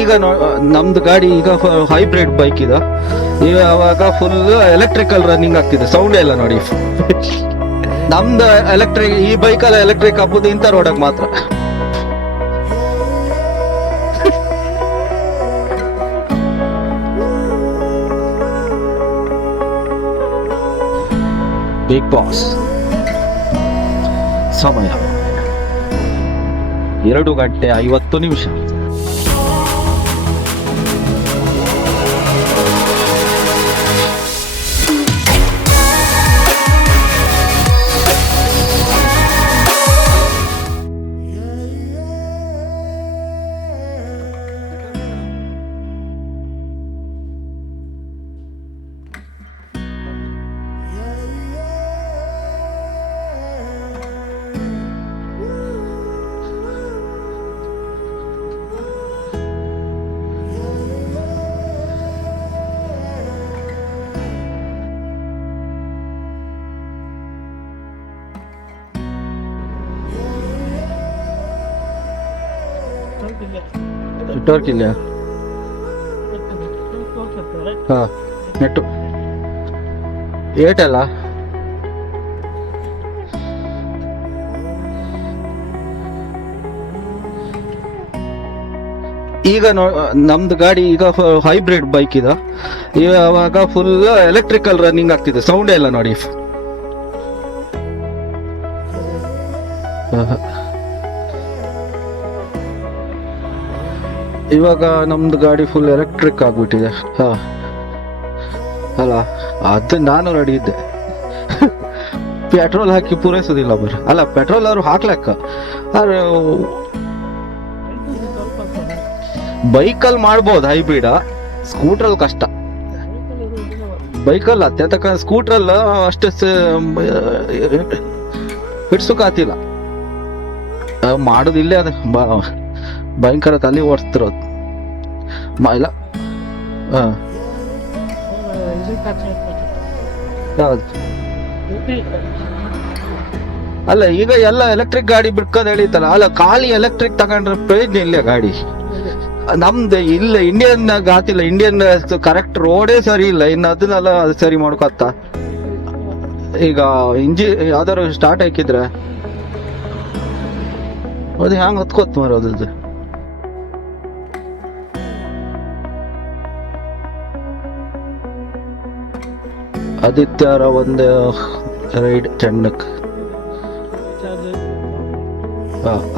ಈಗ ನೋ ನಮ್ದು ಗಾಡಿ ಈಗ ಹೈಬ್ರಿಡ್ ಬೈಕ್ ಇದು. ಈಗ ಅವಾಗ ಫುಲ್ ಎಲೆಕ್ಟ್ರಿಕಲ್ ರನ್ನಿಂಗ್ ಆಗ್ತಿದೆ. ಸೌಂಡ್ ಎಲ್ಲ ನೋಡಿ. ನಮ್ದು ಎಲೆಕ್ಟ್ರಿಕ್ ಈ ಬೈಕಲ್ಲಿ ಎಲೆಕ್ಟ್ರಿಕ್ ಹಬ್ಬದ ಇಂಥ ರೋಡಕ್ಕೆ ಮಾತ್ರ. ಬಿಗ್ ಬಾಸ್ ಸಮಯ. ಎರಡು ಗಂಟೆ ಐವತ್ತು ನಿಮಿಷ. ನೆಟ್ವರ್ಕ್ ಇಲ್ಲ. ಹಾಂ, ನೆಟ್ಟು. ಏಟಲ್ಲ ಈಗ ನೋ, ನಮ್ದು ಗಾಡಿ ಈಗ ಹೈಬ್ರಿಡ್ ಬೈಕ್ ಇದು. ಅವಾಗ ಫುಲ್ ಎಲೆಕ್ಟ್ರಿಕಲ್ ರನ್ನಿಂಗ್ ಆಗ್ತಿದೆ. ಸೌಂಡೇ ಇಲ್ಲ ನೋಡಿ. ಇವಾಗ ನಮ್ದು ಗಾಡಿ ಫುಲ್ ಎಲೆಕ್ಟ್ರಿಕ್ ಆಗ್ಬಿಟ್ಟಿದೆ. ಹಾ. ಅಲ್ಲ, ಅದು ನಾನು ರೆಡಿ ಇದ್ದೆ. ಪೆಟ್ರೋಲ್ ಹಾಕಿ ಪೂರೈಸೋದಿಲ್ಲ ಬರ. ಅಲ್ಲ ಪೆಟ್ರೋಲ್ ಅವರು ಹಾಕ್ಲಕ್ಕ. ಅರೆ ಬೈಕಲ್ಲಿ ಮಾಡ್ಬೋದು ಹೈಬ್ರಿಡ ಸ್ಕೂಟ್ರಲ್ಲಿ ಕಷ್ಟ. ಬೈಕಲ್ಲ ಅತ್ಯಂತ ಸ್ಕೂಟ್ರಲ್ಲ ಅಷ್ಟು ಹಿಡ್ಸೋಕಾತಿಲ್ಲ ಮಾಡೋದಿಲ್ಲೇ ಅದು. ಭಯಂಕರ ತಲೆ ಓಡಿಸ್ತಿರೋದು. ಮ ಇಲ್ಲ ಹಾಂ ಯಾವ್ದು ಅಲ್ಲ, ಈಗ ಎಲ್ಲ ಎಲೆಕ್ಟ್ರಿಕ್ ಗಾಡಿ ಬಿಡ್ಕೊಂಡು ಹೇಳಿತಲ್ಲ ಅಲ್ಲ, ಖಾಲಿ ಎಲೆಕ್ಟ್ರಿಕ್ ತಗೊಂಡ್ರೆ ಪ್ರಯೋಜನ ಇಲ್ಲ ಗಾಡಿ. ನಮ್ದು ಇಲ್ಲ ಇಂಡಿಯನ್ ಗಾತಿಲ್ಲ ಇಂಡಿಯನ್ ಕರೆಕ್ಟ್ ರೋಡೇ ಸರಿ ಇಲ್ಲ, ಇನ್ನು ಅದನ್ನೆಲ್ಲ ಅದು ಸರಿ ಮಾಡ್ಕೊತ ಈಗ ಇಂಜಿ ಯಾವ್ದಾರು ಸ್ಟಾರ್ಟ್ ಹಾಕಿದ್ರೆ. ಅದು ಹ್ಯಾಂಗ ಹತ್ಕೋತ್ ಮಾರೋದು ಆದಿತ್ಯರ ಒಂದು ರೈಡ್ ಚೆನ್ನಕ್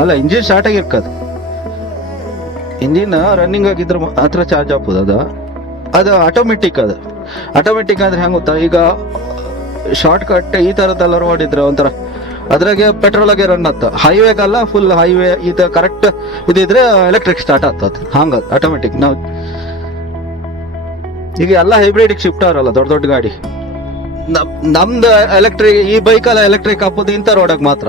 ಅಲ್ಲ ಇಂಜಿನ್ ಸ್ಟಾರ್ಟ್ ಆಗಿರ್ಕದು ಇಂಜಿನ್ ರನ್ನಿಂಗ್ ಆಗಿದ್ರೆ ಮಾತ್ರ ಚಾರ್ಜ್ ಆಗ್ಬೋದು ಅದ. ಅದು ಆಟೋಮೆಟಿಕ್ ಅದು. ಆಟೋಮೆಟಿಕ್ ಅಂದ್ರೆ ಹೆಂಗೆ ಗೊತ್ತಾ? ಈಗ ಶಾರ್ಟ್ ಕಟ್ ಈ ಥರದ್ದೆಲ್ಲ ಮಾಡಿದ್ರೆ ಒಂಥರ ಅದ್ರಾಗೆ ಆಗಿ ರನ್ ಆಗ್ತದೆ ಹೈವೇಗಲ್ಲ ಫುಲ್ ಹೈವೇ ಇದು ಕರೆಕ್ಟ್ ಇದಿದ್ರೆ ಎಲೆಕ್ಟ್ರಿಕ್ ಸ್ಟಾರ್ಟ್ ಆಗ್ತದೆ. ಹಂಗ ಆಟೋಮೆಟಿಕ್ ನಾವು ಈಗ ಎಲ್ಲ ಹೈಬ್ರಿಡಿಗೆ ಶಿಫ್ಟ್ ಅವರಲ್ಲ ದೊಡ್ಡ ದೊಡ್ಡ ಗಾಡಿ. ನಮ್ದು ಎಲೆಕ್ಟ್ರಿಕ್ ಈ ಬೈಕಲ್ಲ ಎಲೆಕ್ಟ್ರಿಕ್ ಹಾಕೋದು ಇಂಥ ರೋಡಕ್ಕೆ ಮಾತ್ರ.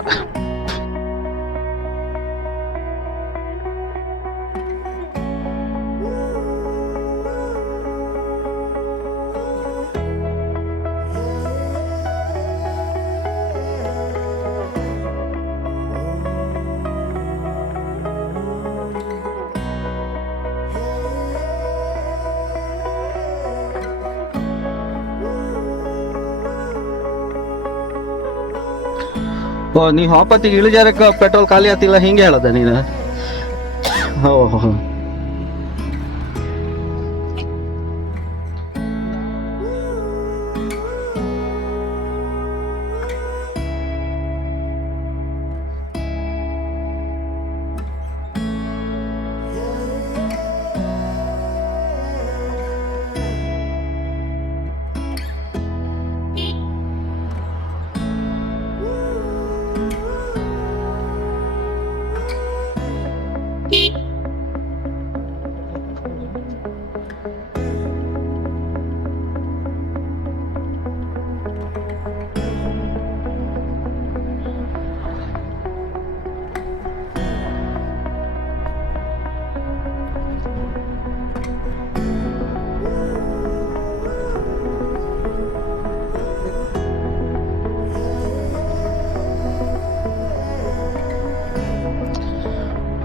ಓ ನೀ ಹಾಪತ್ತಿಗೆ ಇಳಿಜಾರಕ್ಕೆ ಪೆಟ್ರೋಲ್ ಖಾಲಿ ಆತಿಲ್ಲ ಹಿಂಗೆ ಹೇಳದ ನೀನು? ಹೋ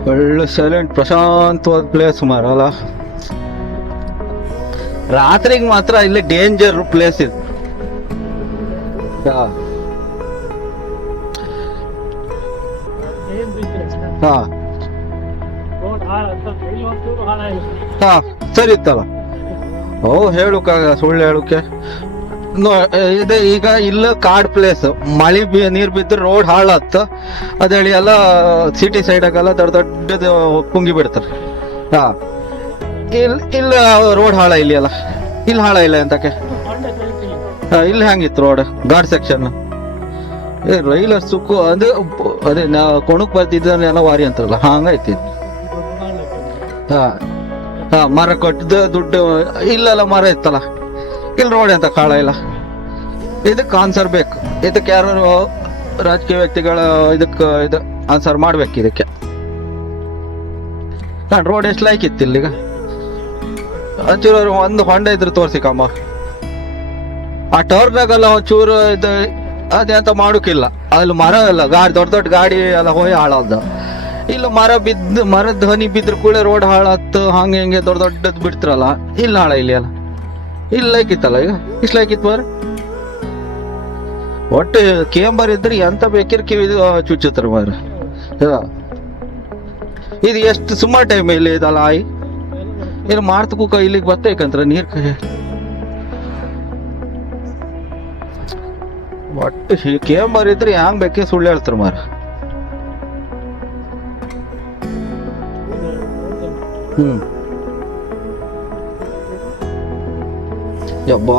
ಒಳ್ಳೆ ಸೈಲೆಂಟ್ ಪ್ರಶಾಂತವಾದ ಪ್ಲೇಸ್ ಸುಮಾರು, ಅಲ್ಲ? ರಾತ್ರಿಗೆ ಮಾತ್ರ ಇಲ್ಲಿ ಡೇಂಜರ್ ಪ್ಲೇಸ್ ಇದು. ಹಾ. ಹಾ. ಸರಿ ಇತ್ತಲ್ಲ. ಓ ಹೇಳುಕ್ಕಾಗ ಸುಳ್ಳು ಹೇಳುಕೆ ನೋ ಇದೆ, ಈಗ ಇಲ್ಲ, ಕಾಡ್ ಪ್ಲೇಸ್ ಮಳಿ ಬಿ, ನೀರ್ ಬಿದ್ದು ರೋಡ್ ಹಾಳತ್ತ ಅದೇಳಿ ಎಲ್ಲ ಸಿಟಿ ಸೈಡಾಗೆಲ್ಲ ದೊಡ್ಡ ದೊಡ್ಡದು ಕುಂಗಿ ಬಿಡ್ತಾರೆ. ಹಾ. ಇಲ್ಲ ಇಲ್ಲ ರೋಡ್ ಹಾಳ ಇಲ್ಲಿ ಅಲ್ಲ ಇಲ್ಲಿ ಹಾಳ ಇಲ್ಲ ಅಂತಕ್ಕೆ ಇಲ್ಲಿ ಹೆಂಗಿತ್ತು ರೋಡ್ ಗಾಡ್ ಸೆಕ್ಷನ್ ಏ ರೈಲರ್ ಸುಕ್ಕು, ಅಂದ್ರೆ, ಅದೇ, ನಾ, ಕೊಣಕ್ ಬರ್ತಿದ್ದೆಲ್ಲ ವಾರಿ ಅಂತಾರಲ್ಲ ಹಂಗೈತಿ ಹಾ. ಹಾ, ಮರ ಕೊಟ್ಟಿದ್ದ ದುಡ್ಡು, ಇಲ್ಲೆಲ್ಲ ಮರ ಇತ್ತಲ್ಲ. ಇಲ್ಲಿ ರೋಡ್ ಅಂತ ಕಾಳ ಇಲ್ಲ. ಇದಕ್ಕೆ ಆನ್ಸರ್ ಬೇಕು. ಇದಕ್ಕೆ ಯಾರು ರಾಜಕೀಯ ವ್ಯಕ್ತಿಗಳ ಇದಕ್ಕೆ ಇದು ಆನ್ಸರ್ ಮಾಡ್ಬೇಕು ಇದಕ್ಕೆ. ನಾನು ರೋಡ್ ಎಷ್ಟು ಲೈಕ್ ಇತ್ತು ಇಲ್ಲಿಗ? ಒಂಚೂರು ಒಂದು ಹೊಂಡ ಇದ್ರೆ ತೋರ್ಸಿಕಮ್ಮ ಆ ಟರ್ನಾಗೆಲ್ಲ ಒಂಚೂರು ಇದು ಅದೇಂತ ಮಾಡೋಕ್ಕಿಲ್ಲ ಅಲ್ಲಿ ಮರ ಎಲ್ಲ ಗಾಡಿ, ದೊಡ್ಡ ದೊಡ್ಡ ಗಾಡಿ ಎಲ್ಲ ಹೋಗಿ ಹಾಳಾದ ಇಲ್ಲ ಮರ ಬಿದ್ದು ಮರದ ಧ್ವನಿ ಬಿದ್ರ ಕೂಡ ರೋಡ್ ಹಾಳಾತು, ಹಂಗೆ ಹಿಂಗೆ ದೊಡ್ಡ ದೊಡ್ಡದು ಬಿಡ್ತಿರಲ್ಲ. ಇಲ್ಲ ಹಾಳ ಇಲ್ಲಿ ಅಲ್ಲ ಇಲ್ಲಿ ಲೈಕಿತ್ತಲ್ಲ ಈಗ? ಇಷ್ಟು ಲೈಕಿತ್ತು ಬಾರ ಒಟ್ಟು ಕೇಂಬರ್ ಇದ್ರೆ ಎಂತ ಬೇಕಿರ್ ಕಿವಿ ಚುಚ್ಚುತ್ತಾರ ಮಾರ. ಇದು ಎಷ್ಟು ಸುಮಾರು ಟೈಮ್ ಇಲ್ಲಿ ಇದಲ್ಲ ಆಯಿ? ಇಲ್ಲಿ ಮಾರ್ತ ಕುಕ ಇಲ್ಲಿಗೆ ಬರ್ತೈಕಂತ್ರ ನೀರು ಒಟ್ಟು ಕೇಂಬರ್ ಇದ್ರೆ ಹ್ಯಾಂಗ್ ಬೇಕೇ ಸುಳ್ಳು ಹೇಳ್ತಾರ ಮಾರ. ಹ್ಮ್. ಯಬ್ಬಾ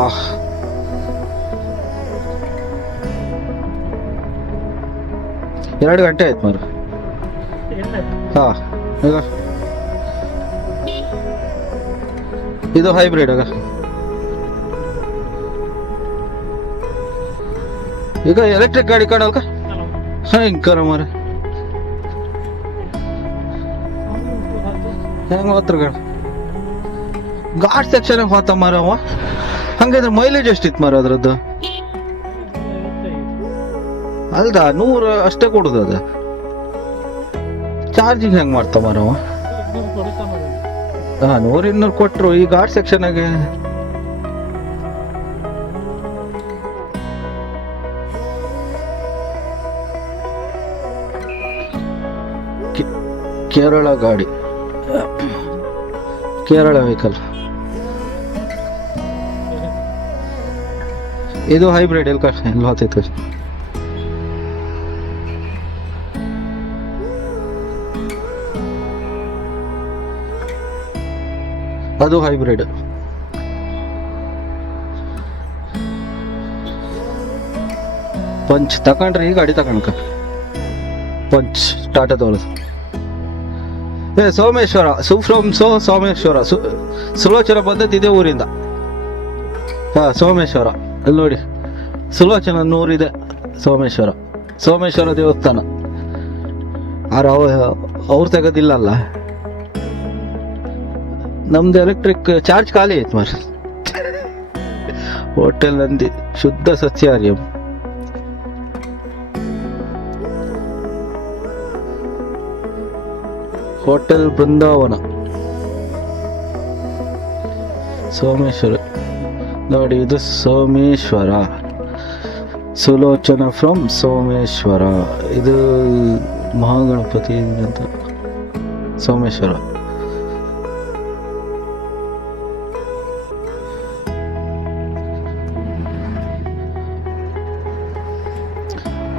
ಎರಡು ಗಂಟೆ ಆಯ್ತು ಮರು. ಹಾ ಈಗ ಇದು ಹೈಬ್ರಿಡ್ ಆಗ. ಈಗ ಎಲೆಕ್ಟ್ರಿಕ್ ಗಾಡಿ ಕಾಣಲ್ಕ? ಭಯಂಕರ ಮರ. ಹೆಂಗ ಗಾಡಿ ಘಾಟ್ ಸೆಕ್ಷನ್ ಹೋತ ಮಾರವ ಹಂಗಂದ್ರೆ ಮೈಲೇಜ್ ಎಷ್ಟಿತ್ತು ಮಾರ ಅದ್ರದ್ದು? ಅಲ್ದ, ನೂರ ಅಷ್ಟೇ ಕೊಡುದು ಅದ. ಚಾರ್ಜಿಂಗ್ ಹೆಂಗ್ ಮಾಡ್ತಾವ ಮಾರವ ಹಾ, ನೂರ ಇನ್ನೂರು ಕೊಟ್ರು. ಈ ಘಾಟ್ ಸೆಕ್ಷನ್ ಆಗಿ ಕೇರಳ ಗಾಡಿ. ಕೇರಳ ವೆಹಿಕಲ್ ಇದು ಹೈಬ್ರಿಡ್ ಕಷ್ಟ ಎಲ್ಲಿ ಹೋಗ್ತೈತೆ ಅದು ಹೈಬ್ರಿಡ್ ಪಂಚ್. ತಕೊಂಡ್ರಿ ಈ ಗಾಡಿ ತಕೊಂಡ್ಕ ಪಂಚ್. ಟಾಟಾ ತೋಲದು ಏ, ಸೋಮೇಶ್ವರ. ಸು ಫ್ರಮ್ ಸೋ ಸೋಮೇಶ್ವರ ಸುಲೋಚನ ಬಂದದ್ದು ಇದೇ ಊರಿಂದ. ಹಾ, ಸೋಮೇಶ್ವರ. ಅಲ್ಲಿ ನೋಡಿ. ಸುಲೋಚನ ನೂರಿದೆ ಸೋಮೇಶ್ವರ. ಸೋಮೇಶ್ವರ ದೇವಸ್ಥಾನ. ಆರ ಅವ್ರು ತೆಗೋದಿಲ್ಲಲ್ಲ. ನಮ್ದು ಎಲೆಕ್ಟ್ರಿಕ್ ಚಾರ್ಜ್ ಖಾಲಿ ಆಯ್ತು ಮಾರ್ರಿ. ಹೋಟೆಲ್ ನಂದಿ ಶುದ್ಧ ಸಸ್ಯಾಹಾರಿ ಹೋಟೆಲ್ ಬೃಂದಾವನ. ಸೋಮೇಶ್ವರ. ನೋಡಿ ಇದು ಸೋಮೇಶ್ವರ. ಸುಲೋಚನ ಫ್ರಮ್ ಸೋಮೇಶ್ವರ. ಇದು ಮಹಾಗಣಪತಿ ಅಂತ. ಸೋಮೇಶ್ವರ.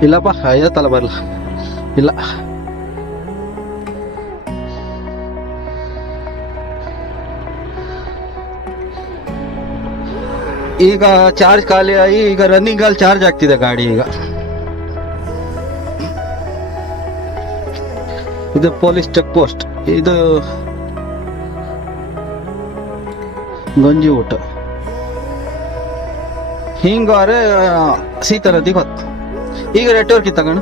ಇಲ್ಲಪ್ಪ ಐವತ್ತಲ್ಲ ಬರಲ್ಲ ಇಲ್ಲ. ಈಗ ಚಾರ್ಜ್ ಖಾಲಿ ಆಗಿ ಈಗ ರನ್ನಿಂಗ್ ಅಲ್ಲಿ ಚಾರ್ಜ್ ಆಗ್ತಿದೆ ಗಾಡಿ ಈಗ. ಇದು ಪೊಲೀಸ್ ಚೆಕ್ ಪೋಸ್ಟ್ ಇದು ಗಂಜಿ ಊಟ. ಹಿಂಗಾರೆ ಸೀತಾ ನದಿಗೆ ಹೊತ್ತು ಈಗ ನೆಟ್ವರ್ಕ್ ಇತ್ತಗಣ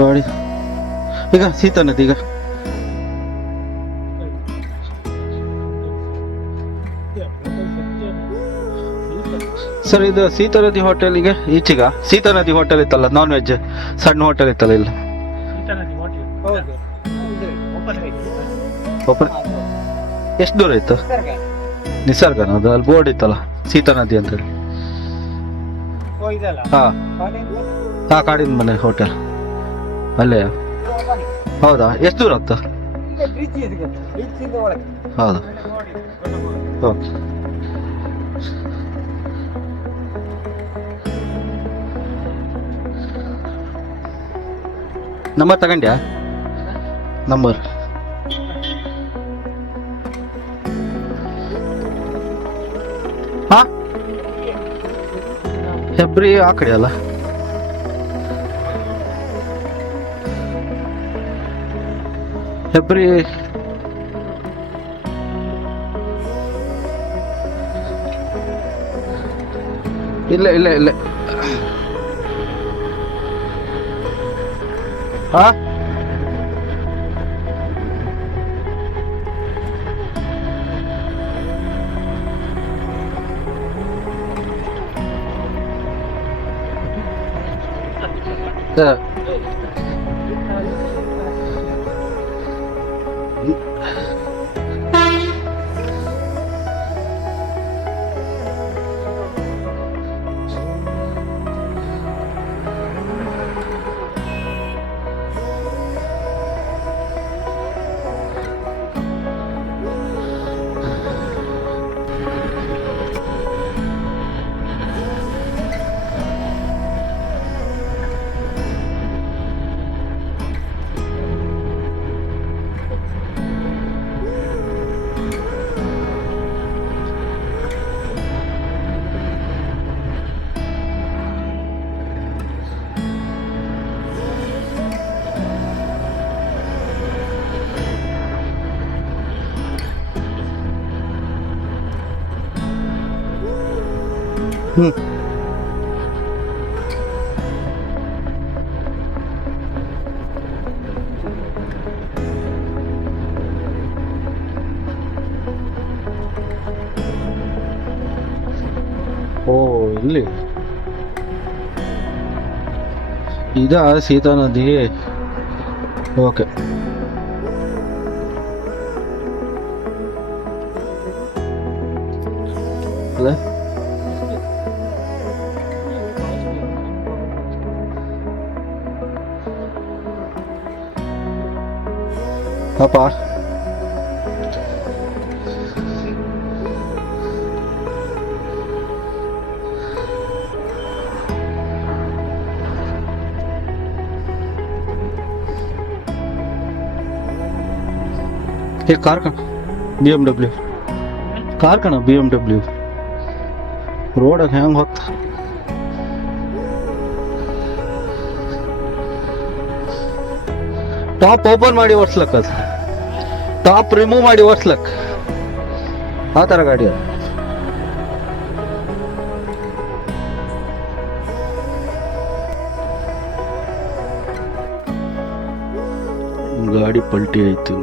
ಗಾಡಿ. ಈಗ ಸೀತಾ ನದಿ ಈಗ. ಸರ್ ಇದು ಸೀತಾ ನದಿ ಹೋಟೆಲಿಗೆ ಈಚೆಗ? ಸೀತಾ ನದಿ ಹೋಟೆಲ್ ಇತ್ತಲ್ಲ ನಾನ್ ವೆಜ್ ಸಣ್ಣ ಹೋಟೆಲ್ ಇತ್ತಲ್ಲ ಇಲ್ಲ? ಓಪನ್ ಎಷ್ಟು ದೂರ ಇತ್ತು? ನಿಸರ್ಗನ? ಅದು ಅಲ್ಲಿ ಬೋರ್ಡ್ ಇತ್ತಲ್ಲ ಸೀತಾ ನದಿ ಅಂತ ಹೇಳಿ ಓ ಇದಲ್ಲ? ಹಾ. ಕಾಡಿನ ಮನೆ ಹೋಟೆಲ್. ಅಲ್ಲೇ. ಹೌದಾ? ಎಷ್ಟು ದೂರ ಆಗ್ತಾ? ಹೌದು ಬ್ರಿಡ್ಜ್ ಇದೆ ಬ್ರಿಡ್ಜ್ ಇಂದ ಒಳಗೆ. ಹೌದಾ? ಓಕೆ. ನಂಬರ್ ತಗೊಂಡ್ಯಾ? ನಂಬರ್ ಹಾ? ಹೆಬ್ರಿ ಆ ಕಡೆ ಅಲ್ಲ. ಹೆಬ್ರಿ ಇಲ್ಲ ಇಲ್ಲ ಇಲ್ಲ. ಹಾ ಸರ್ ಹ್ಮ್ ಓ ಇಲ್ಲಿ ಇದ ಸೀತಾ ನದಿ ಓಕೆ ಅಲ್ಲ ಪಾಪ हे कार का ಬಿ ಎಮ್ ಡಬ್ಲ್ಯೂ ಕಾರ್ ಕಣ ಬಿ ಎಮ್ ಡಬ್ಲ್ಯೂ ರೋಡಾಗ ಹೆಂಗೆ ಹೊತ್ತ ಟಾಪ್ ಓಪನ್ ಮಾಡಿ ಓಡಿಸ್ಲಕ್ ಅದು ಟಾಪ್ ರಿಮೂವ್ ಮಾಡಿ ಓಡಿಸ್ಲಕ್. ಆ ಥರ ಗಾಡಿ ಅದು. ಗಾಡಿ ಪಲ್ಟಿ ಆಯ್ತು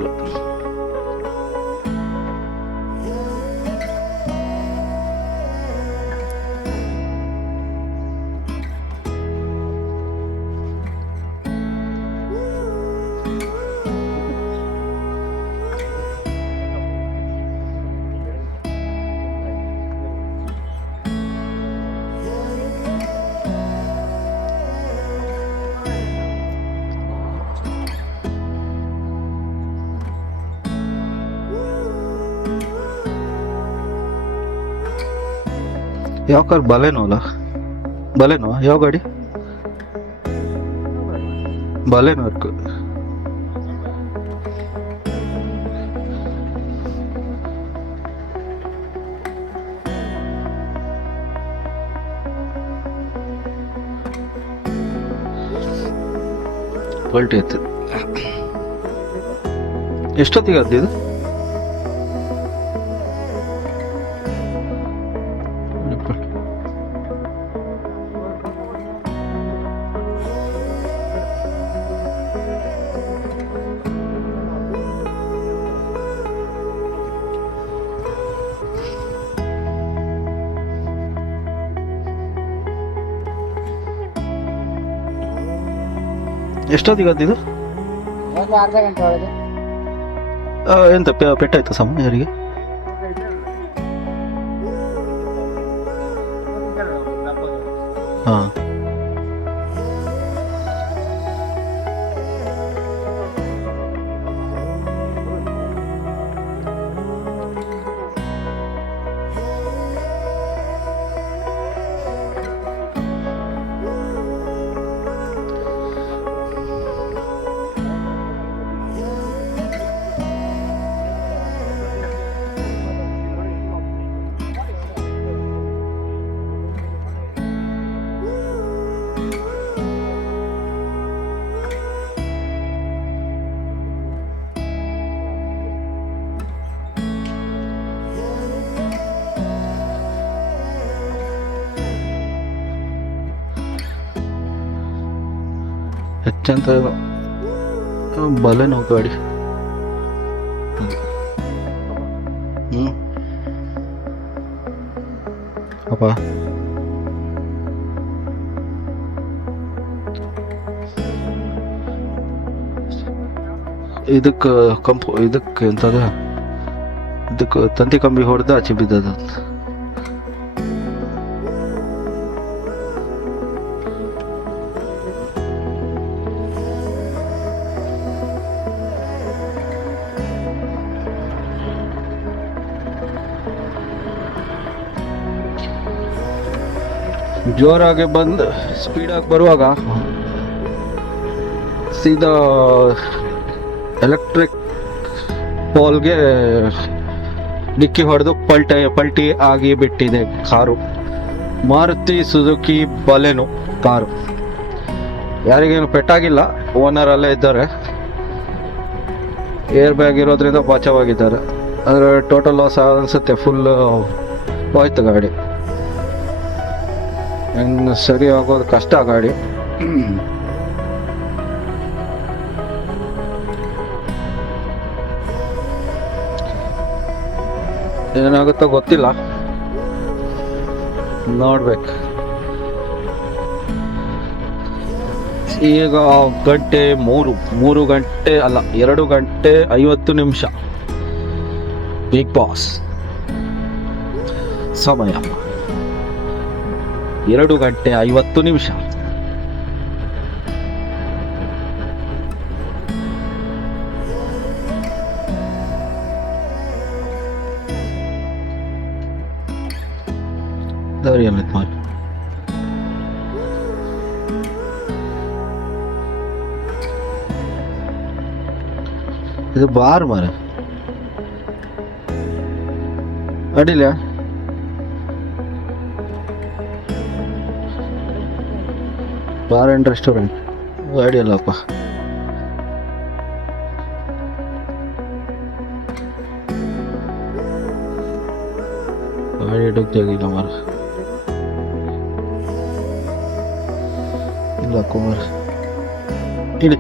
ಯಾವ ಕಾರ್ ಬಲೆನೋ ಅಲ್ಲ? ಬಲೆನೋ? ಯಾವ ಗಾಡಿ? ಬಲೆನೋ ಇರ್ಕು ಪಲ್ಟಿ ಆಯ್ತು ಎಷ್ಟೊತ್ತಿಗೆ ಅದು ಎಷ್ಟೊತ್ತಿಗೆ ಇದು ಒಂದು ಅರ್ಧ ಗಂಟೆ ಒಳಗೆ. ಎಂತ ಪೆಟ್ಟಾಯ್ತಾ ಸಮ ಯಾರಿಗೆ ಹೆಚ್ಚಂತ ಬಲೆ ನಾವು ಗಾಡಿ ಹ್ಞೂ ಅಪ್ಪ ಇದಕ್ಕೆ ಕಂಪು ಇದಕ್ಕೆ ಎಂತದ ಇದಕ್ಕೆ ತಂತಿ ಕಂಬಿ ಹೊಡೆದ ಆಚೆ ಬಿದ್ದದ ಜೋರಾಗಿ ಬಂದು ಸ್ಪೀಡಾಗಿ ಬರುವಾಗ ಸೀದಾ ಎಲೆಕ್ಟ್ರಿಕ್ ಪೋಲ್ಗೆ ಡಿಕ್ಕಿ ಹೊಡೆದು ಪಲ್ಟ, ಪಲ್ಟಿ ಆಗಿ ಬಿಟ್ಟಿದೆ car. Maruti Suzuki Baleno car. ಯಾರಿಗೇನು ಪೆಟ್ಟಾಗಿಲ್ಲ ಓನರ್ ಅಲ್ಲೇ ಇದ್ದಾರೆ. ಏರ್ ಬ್ಯಾಗ್ ಇರೋದ್ರಿಂದ ಬಚಾವಾಗಿದ್ದಾರೆ ಆದರೆ ಟೋಟಲ್ ಲಾಸ್ ಅನಿಸುತ್ತೆ ಫುಲ್ ಹೋಯ್ತು ಗಾಡಿ. ಇನ್ನು ಸರಿ ಆಗೋದು ಕಷ್ಟ ಗಾಡಿ. ಏನಾಗುತ್ತೋ ಗೊತ್ತಿಲ್ಲ. ನೋಡ್ಬೇಕು. ಈಗ ಗಂಟೆ ಮೂರು ಮೂರು ಗಂಟೆ ಅಲ್ಲ, ಎರಡು ಗಂಟೆ ಐವತ್ತು ನಿಮಿಷ. ಬಿಗ್ ಬಾಸ್ ಸಮಯ. ಎರಡು ಗಂಟೆ ಐವತ್ತು ನಿಮಿಷ. ದಾರಿ ಅಮಿತ್ ಮಾರ್ ಇದು ಬಾರ್ ಮಾರ. ಬಾರ್ ಆ್ಯಂಡ್ ರೆಸ್ಟೋರೆಂಟ್ ಗಾಡಿ ಅಲ್ಲಪ್ಪ ಗಾಡಿ ಇಡೋಕ್ ಜಾಗಿಲ್ಲ ಮಾರ ಇಲ್ಲ ಕುಮಾರ್ ಇಡಿ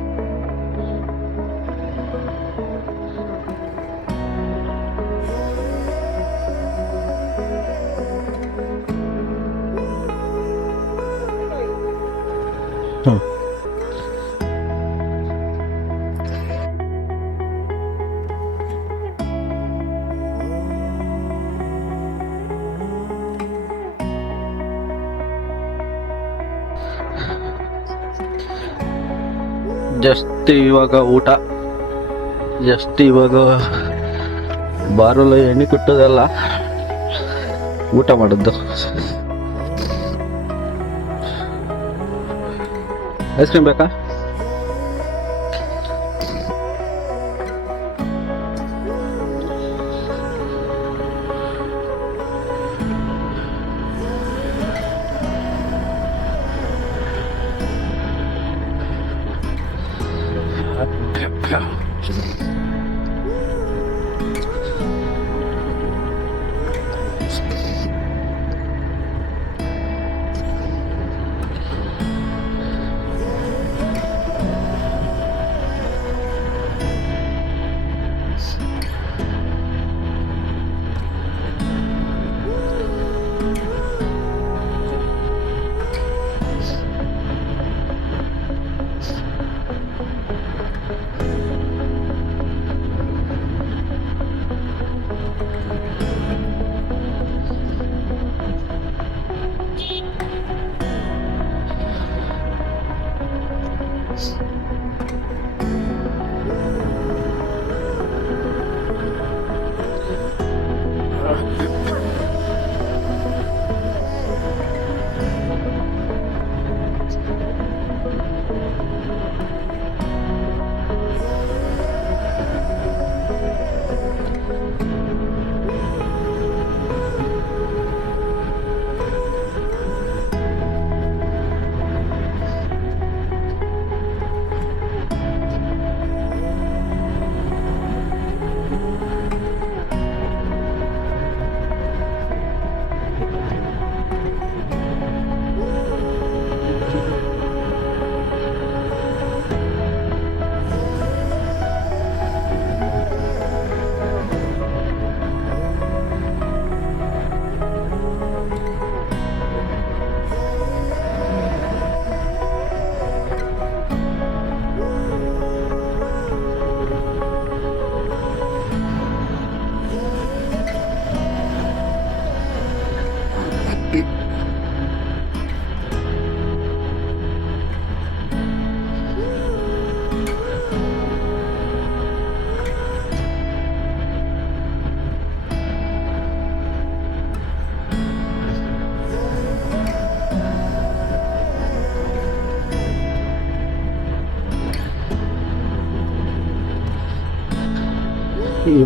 ಜಸ್ಟ್ ಇವಾಗ ಊಟ ಜಸ್ಟ್ ಇವಾಗ ಬಾರಲ್ಲ ಎಣ್ಣೆ ಕೊಟ್ಟದಲ್ಲ ಊಟ ಮಾಡಿದ್ದು ಐಸ್ ಕ್ರೀಮ್ ಬೇಕಾ?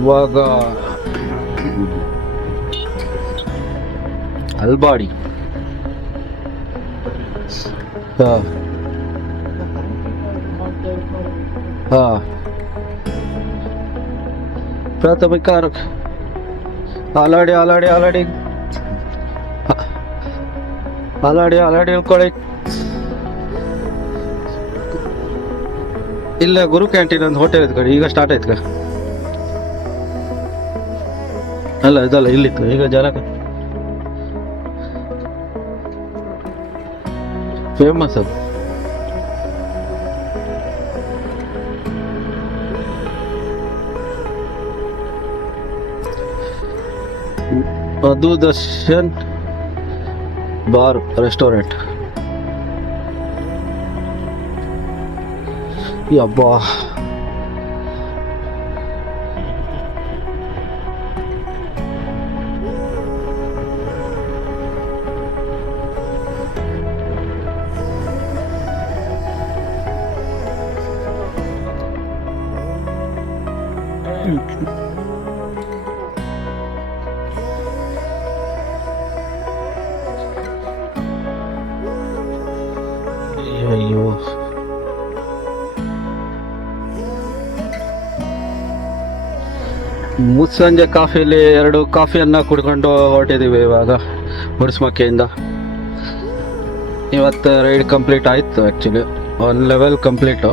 ಇವಾಗ ಅಲ್ಬಾಡಿ ಹಾ ಹಾ ಪ್ರಾಥಮಿಕ ಆರೋಗ್ಯ ಆಲಾಡಿ ಆಲಾಡಿ ಆಲಾಡಿ ಆಲಾಡಿ ಆಲಾಡಿ ಹೇಳ್ಕೊಳ್ಳಿ ಇಲ್ಲ ಗುರು ಕ್ಯಾಂಟೀನ್ ಒಂದು ಹೋಟೆಲ್ ಇತ್ತು ಕಡೆ ಈಗ ಸ್ಟಾರ್ಟ್ ಆಯ್ತು ಅಲ್ಲ ಇದಲ್ಲ ಇಲ್ಲಿತ್ತು ಈಗ ಜನ ಫೇಮಸ್ ಅದು. ಅದು ದರ್ಶನ್ ಬಾರ್ ರೆಸ್ಟೋರೆಂಟ್. ಯಬ್ಬಾ. ಮುಸ್ಸಂಜೆ ಕಾಫಿಲಿ ಎರಡು ಕಾಫಿಯನ್ನು ಕುಡ್ಕೊಂಡು ಹೊರಟಿದ್ದೀವಿ ಇವಾಗ ಮುಡ್ಸ್ಮಕ್ಕೆಯಿಂದ ಇವತ್ತು ರೈಡ್ ಕಂಪ್ಲೀಟ್ ಆಯಿತು ಆ್ಯಕ್ಚುಲಿ ಒನ್ ಲೆವೆಲ್ ಕಂಪ್ಲೀಟು